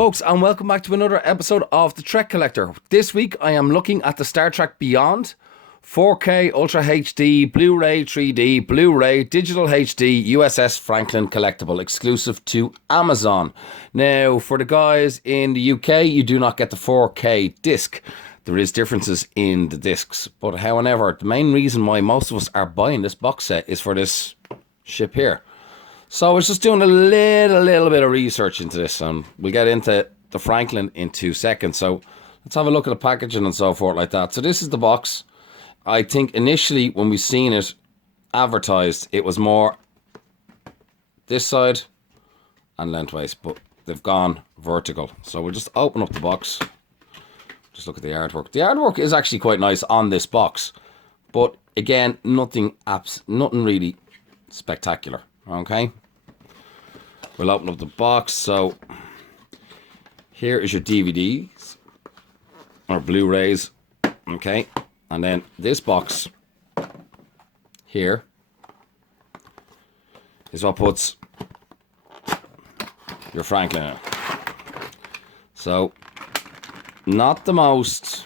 folks, and welcome back to another episode of The Trek Collector. This week I am looking at the Star Trek Beyond 4K Ultra HD Blu-ray 3D Blu-ray Digital HD USS Franklin collectible exclusive to Amazon. Now, for the guys in the UK, you do not get the 4K disc. There is differences in the discs, but however, the main reason why most of us are buying this box set is for this ship here. So I was just doing a little bit of research into this, and we'll get into the Franklin in 2 seconds. So let's have a look at the packaging and so forth like that. So this is the box. I think initially when we seen it advertised, it was more this side and lengthways, but they've gone vertical. So we'll just open up the box. Just look at the artwork. The artwork is actually quite nice on this box, but again, nothing really spectacular. Okay, we'll open up the box. So here is your DVDs or Blu-rays. Okay, and then this box here is what puts your Franklin in. So not the most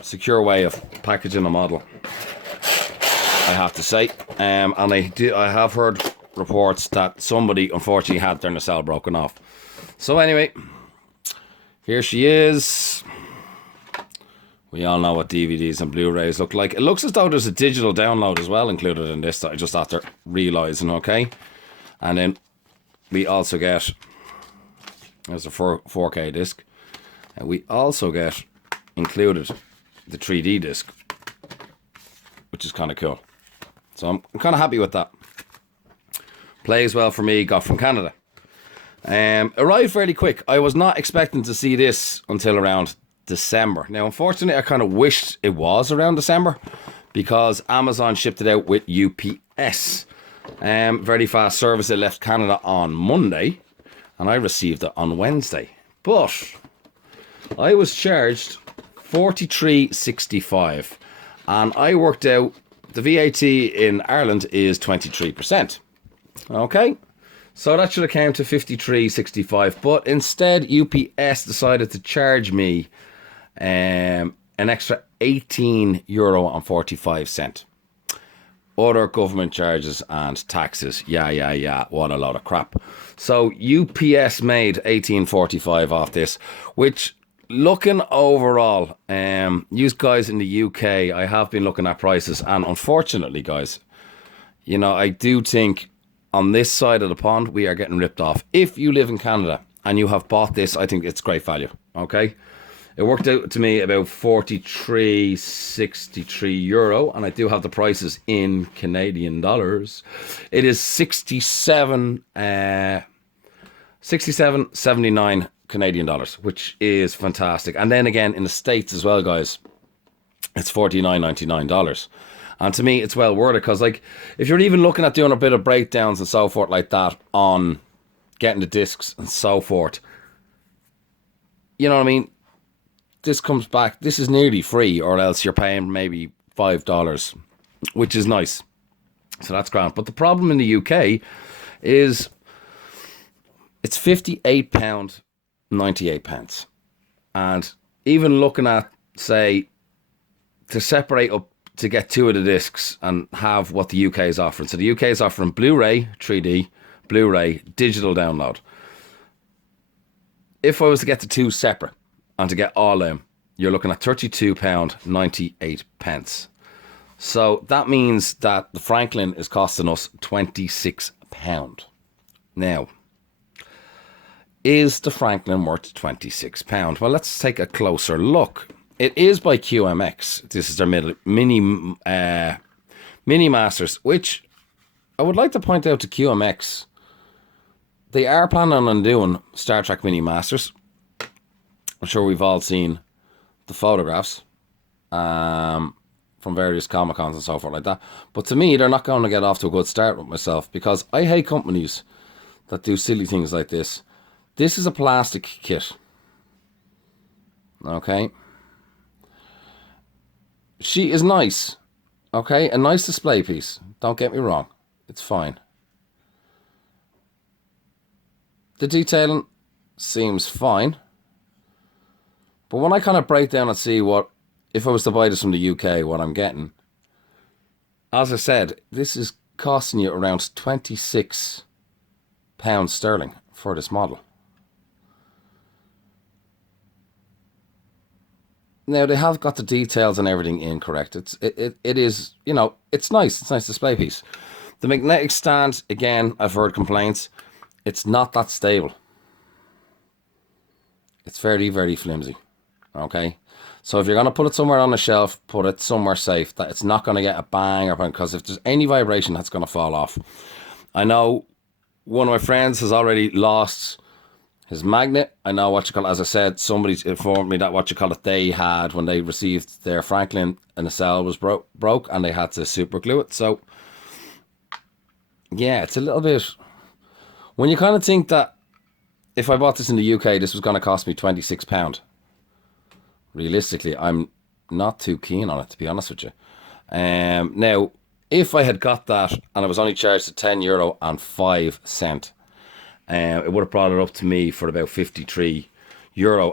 secure way of packaging a model, I have to say, and I have heard reports that somebody unfortunately had their nacelle broken off. So anyway, here she is. We all know what DVDs and Blu-rays look like. It looks as though there's a digital download as well included in this that I just after realizing. Okay, and then we also get, there's a 4K disc, and we also get included the 3D disc, which is kind of cool. So I'm kind of happy with that. Plays well for me, got from Canada. Arrived fairly quick. I was not expecting to see this until around December. Now, unfortunately, I kind of wished it was around December because Amazon shipped it out with UPS. Very fast service. It left Canada on Monday and I received it on Wednesday. But I was charged $43.65 and I worked out the VAT in Ireland is 23%. Okay, so that should have came to $53.65, but instead UPS decided to charge me an extra €18.45. Other government charges and taxes. Yeah. What a lot of crap. So UPS made $18.45 off this, which, looking overall, you guys in the UK, I have been looking at prices, and unfortunately, guys, you know, I do think on this side of the pond, we are getting ripped off. If you live in Canada and you have bought this, I think it's great value. Okay, it worked out to me about €43.63, and I do have the prices in Canadian dollars. It is 67.79 Canadian dollars, which is fantastic. And then again in the States as well, guys, it's $49.99. And to me, it's well worth it, because like, if you're even looking at doing a bit of breakdowns and so forth like that on getting the discs and so forth, you know what I mean, this comes back, this is nearly free, or else you're paying maybe $5, which is nice. So that's grand. But the problem in the UK is it's £58.98. And even looking at, say, to separate up to get 2 of the discs and have what the UK is offering. So the UK is offering Blu-ray 3D, Blu-ray digital download. If I was to get the 2 separate and to get all them, you're looking at £32.98. So that means that the Franklin is costing us £26. Now, is the Franklin worth £26? Well, let's take a closer look. It is by QMX. This is their mini masters, which I would like to point out to QMX. They are planning on doing Star Trek mini masters. I'm sure we've all seen the photographs from various Comic-Cons and so forth like that. But to me, they're not going to get off to a good start with myself, because I hate companies that do silly things like this. This is a plastic kit. Okay. She is nice. Okay, a nice display piece. Don't get me wrong. It's fine. the detailing seems fine. But when I kind of break down and see what, if I was to buy this from the UK, what I'm getting, as I said, this is costing you around £26 sterling for this model. Now, they have got the details and everything incorrect. It is, you know, it's nice. It's a nice display piece. The magnetic stand, again, I've heard complaints. It's not that stable. It's very, very flimsy. Okay? So if you're going to put it somewhere on the shelf, put it somewhere safe, that it's not going to get a bang or because if there's any vibration, that's going to fall off. I know one of my friends has already lost his magnet. I know what you call it. As I said, somebody informed me that what you call it they had when they received their Franklin and the cell was broke and they had to super glue it. So yeah, it's a little bit, when you kind of think that if I bought this in the UK, this was going to cost me £26. Realistically, I'm not too keen on it, to be honest with you. Now, if I had got that and I was only charged at €10.05, it would have brought it up to me for about €53.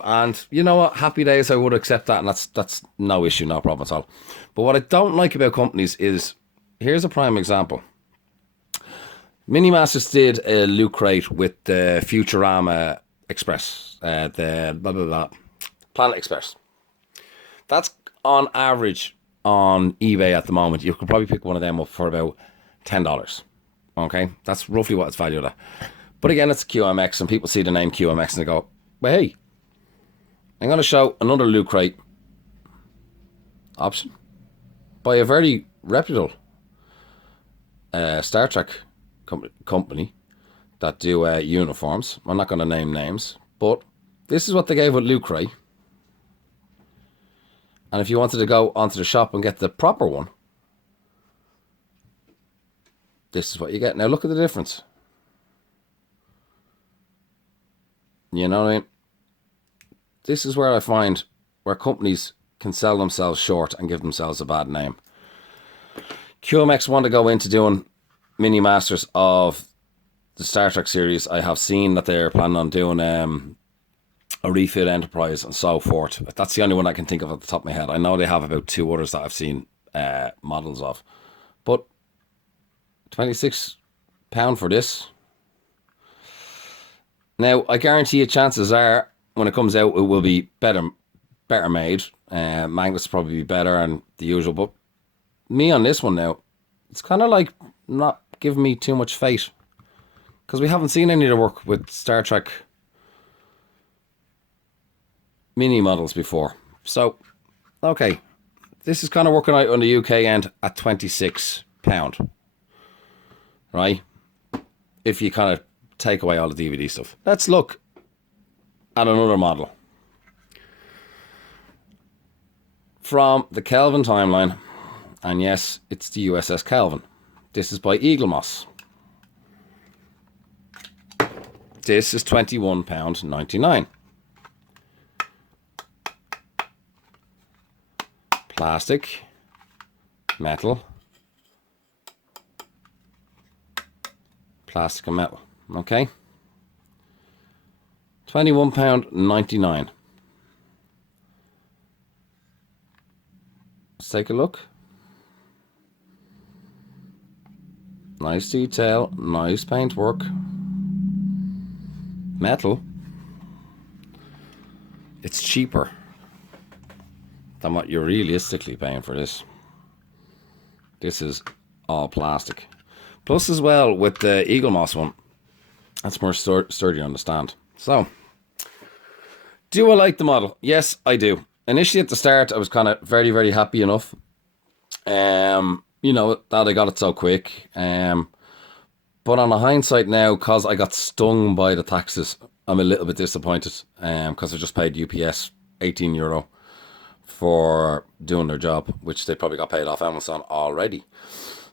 And you know what? Happy days, I would accept that, and that's no issue, no problem at all. But what I don't like about companies is, here's a prime example. Minimasters did a loot crate with the Futurama Express, the blah blah blah, Planet Express. That's on average on eBay at the moment. You could probably pick one of them up for about $10. Okay, that's roughly what it's valued at. But again, it's QMX, and people see the name QMX and they go, well, hey, I'm going to show another loot crate option by a very reputable Star Trek company that do uniforms. I'm not going to name names, but this is what they gave with loot crate. And if you wanted to go onto the shop and get the proper one, this is what you get. Now look at the difference. You know what I mean? This is where I find where companies can sell themselves short and give themselves a bad name. QMX want to go into doing mini masters of the Star Trek series. I have seen that they're planning on doing a refit Enterprise and so forth. That's the only one I can think of at the top of my head. I know they have about 2 others that I've seen models of. But £26 for this. Now, I guarantee you chances are when it comes out, it will be better made. Magnets will probably be better and the usual. But me on this one now, it's kind of like not giving me too much faith. Because we haven't seen any of the work with Star Trek mini models before. So, okay. This is kind of working out on the UK end at £26. Right? If you kind of take away all the DVD stuff. Let's look at another model. From the Kelvin timeline. And yes, it's the USS Kelvin. This is by Eagle Moss. This is £21.99. Plastic, metal, plastic and metal. Okay. £21.99. Let's take a look. Nice detail, nice paintwork. Metal. It's cheaper than what you're realistically paying for this. This is all plastic. Plus as well with the Eagle Moss one, that's more sturdy on the stand. So, do I like the model? Yes, I do. Initially at the start, I was kind of very, very happy enough. You know, that I got it so quick. But on the hindsight now, because I got stung by the taxes, I'm a little bit disappointed. Because I just paid UPS €18 for doing their job, which they probably got paid off Amazon already,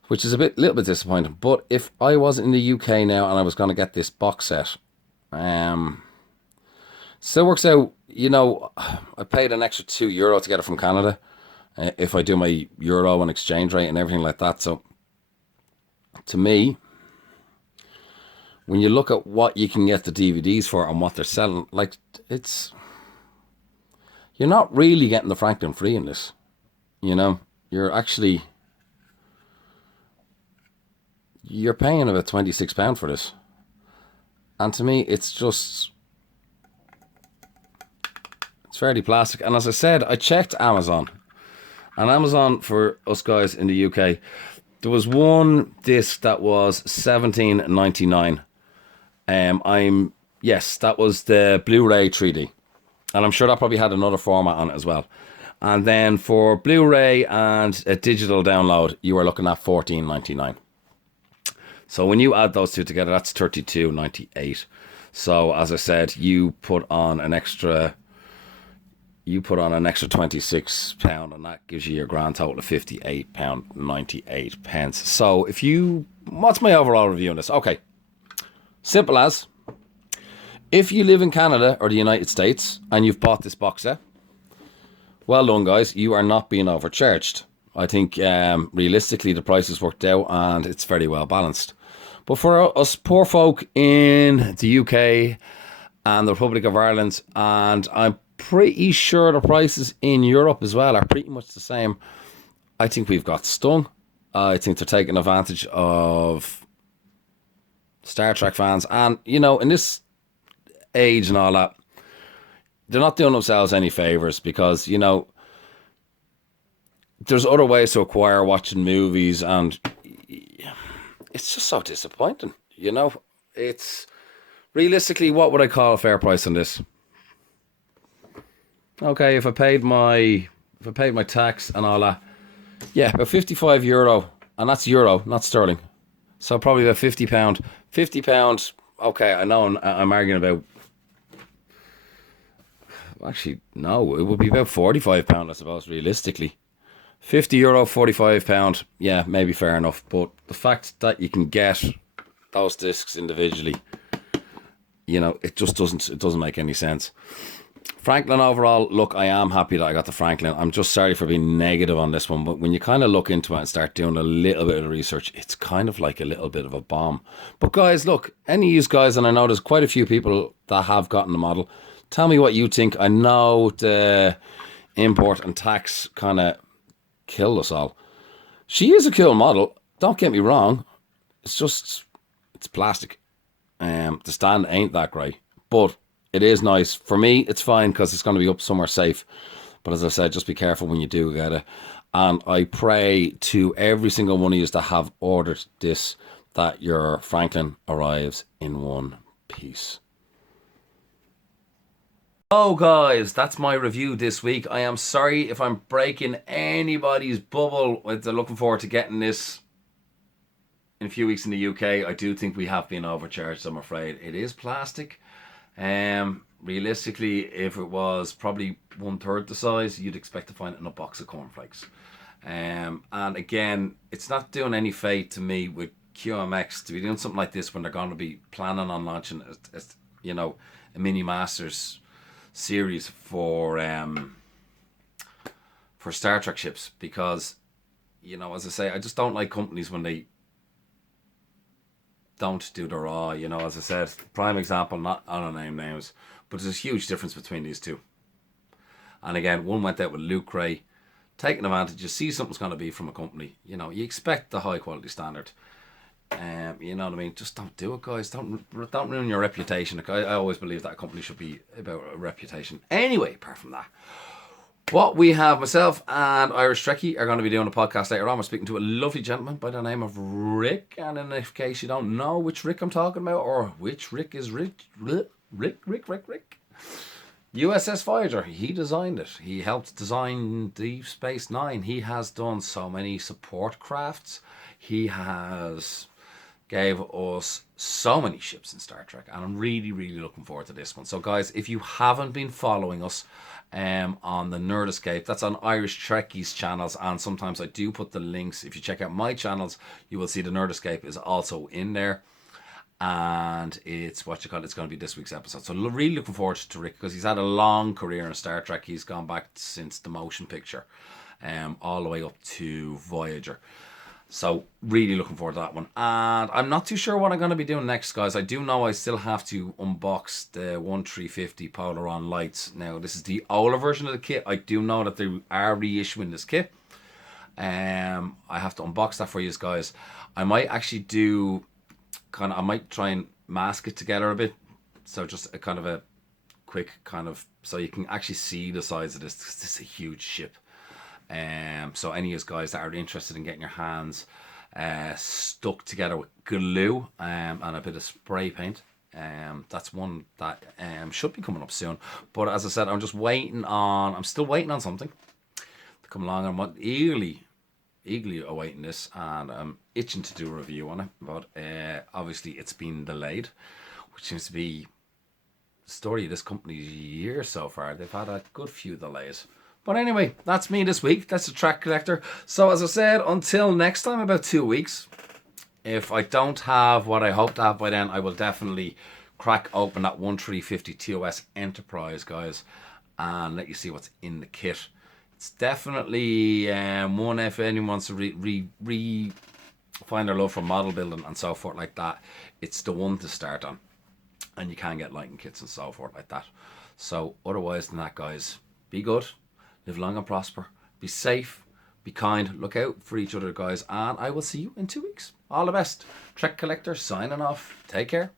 which is little bit disappointing. But if I was in the UK now and I was going to get this box set, still works out, you know, I paid an extra €2 to get it from Canada, if I do my euro and exchange rate and everything like that. So to me, when you look at what you can get the DVDs for and what they're selling, like, you're not really getting the Franklin free in this. You're actually, you're paying about £26 for this. And to me, it's fairly plastic. And as I said, I checked Amazon. And Amazon, for us guys in the UK, there was one disc that was $17.99. Yes, that was the Blu-ray 3D. And I'm sure that probably had another format on it as well. And then for Blu-ray and a digital download, you were looking at $14.99. So when you add those two together, that's $32.98. So as I said, you put on an extra £26, and that gives you your grand total of £58.98. So what's my overall review on this? Okay, simple as, if you live in Canada or the United States and you've bought this box set, well done, guys. You are not being overcharged. I think realistically the price is worked out and it's very well balanced. But for us poor folk in the UK and the Republic of Ireland, and I'm pretty sure the prices in Europe as well are pretty much the same, I think we've got stung. I think they're taking advantage of Star Trek fans. And, in this age and all that, they're not doing themselves any favours because, there's other ways to acquire watching movies, and it's just so disappointing. It's realistically, what would I call a fair price on this? Okay, if I paid my tax and all that, yeah, about €55, and that's euro, not sterling. So probably about £50. £50. Okay, I know I'm arguing about. Actually, no, it would be about £45, I suppose, realistically. €50, £45, yeah, maybe fair enough. But the fact that you can get those discs individually, it just doesn't make any sense. Franklin overall, look, I am happy that I got the Franklin. I'm just sorry for being negative on this one, but when you kind of look into it and start doing a little bit of research, it's kind of like a little bit of a bomb. But guys, look, any of you guys, and I know there's quite a few people that have gotten the model, tell me what you think. I know the import and tax kind of killed us all. She is a cool model, don't get me wrong. It's plastic. The stand ain't that great, but it is nice. For me, it's fine because it's going to be up somewhere safe. But as I said, just be careful when you do get it. And I pray to every single one of you that have ordered this that your Franklin arrives in one piece. Oh guys, that's my review this week. I am sorry if I'm breaking anybody's bubble with the looking forward to getting this in a few weeks in the UK. I do think we have been overcharged, I'm afraid. It is plastic. Realistically, if it was probably 1/3 the size, you'd expect to find it in a box of cornflakes. And again, it's not doing any fate to me with QMX to be doing something like this when they're going to be planning on launching a mini masters series for Star Trek ships, because as I say, I just don't like companies when they don't do the raw. As I said, prime example, not I don't name names, but there's a huge difference between these two. And again, one went out with Luke Ray, taking advantage. You see something's going to be from a company, you expect the high quality standard. You know what I mean? Just don't do it, guys. Don't ruin your reputation. I always believe that a company should be about a reputation. Anyway, apart from that, what we have, myself and Irish Trekkie are going to be doing a podcast later on. We're speaking to a lovely gentleman by the name of Rick. And in case you don't know which Rick I'm talking about, or which Rick is Rick. USS Voyager, he designed it. He helped design Deep Space Nine. He has done so many support crafts. He has gave us so many ships in Star Trek, and I'm really, really looking forward to this one. So guys, if you haven't been following us on the Nerd Escape, that's on Irish Trekkie's channels, and sometimes I do put the links. If you check out my channels, you will see the Nerd Escape is also in there, and it's it's going to be this week's episode. So really looking forward to Rick, because he's had a long career in Star Trek. He's gone back since the motion picture all the way up to Voyager. So really looking forward to that one. And I'm not too sure what I'm going to be doing next, guys. I do know I still have to unbox the 1350 Polaron lights. Now, this is the older version of the kit. I do know that they are reissuing this kit. I have to unbox that for you guys. I might actually do I might try and mask it together a bit. So just a kind of a quick so you can actually see the size of this. This is a huge ship. So any of you guys that are interested in getting your hands stuck together with glue and a bit of spray paint, that's one that should be coming up soon. But as I said, I'm still waiting on something to come along. I'm eagerly awaiting this, and I'm itching to do a review on it. But obviously it's been delayed, which seems to be the story of this company's year so far. They've had a good few delays. But anyway, that's me this week. That's the Track Collector. So as I said, until next time, about 2 weeks, if I don't have what I hope to have by then, I will definitely crack open that 1350 TOS Enterprise, guys, and let you see what's in the kit. It's definitely one if anyone wants to find their love for model building and so forth like that. It's the one to start on, and you can get lighting kits and so forth like that. So otherwise than that, guys, be good. Live long and prosper. Be safe. Be kind. Look out for each other, guys. And I will see you in 2 weeks. All the best. Trek Collector signing off. Take care.